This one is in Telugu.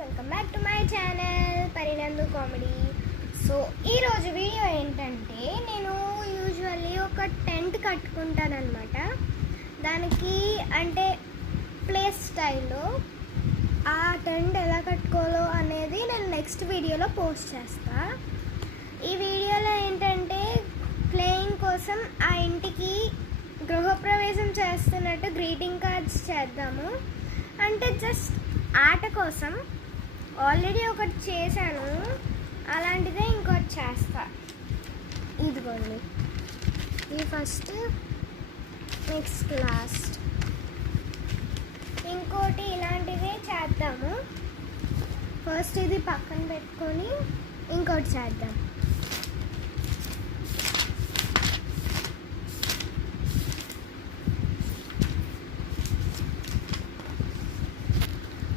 Welcome back to my channel Parinandu comedy. So ఈరోజు వీడియో ఏంటంటే, నేను యూజువల్లీ ఒక టెంట్ కట్టుకుంటానన్నమాట. దానికి అంటే ప్లేస్ స్టైల్లో ఆ టెంట్ ఎలా కట్టుకోవాలో అనేది నేను నెక్స్ట్ వీడియోలో పోస్ట్ చేస్తా. ఈ వీడియోలో ఏంటంటే ప్లేయింగ్ కోసం ఆ ఇంటికి గృహప్రవేశం చేస్తున్నట్టు గ్రీటింగ్ కార్డ్స్ చేద్దాము. అంటే జస్ట్ ఆట కోసం ఆల్రెడీ ఒకటి చేశాను, అలాంటిదే ఇంకోటి చేస్తా. ఇదిగోండి, ఇది ఫస్ట్, నెక్స్ట్ లాస్ట్. ఇంకోటి ఇలాంటిదే చేద్దాము. ఫస్ట్ ఇది పక్కన పెట్టుకొని ఇంకోటి చేద్దాం.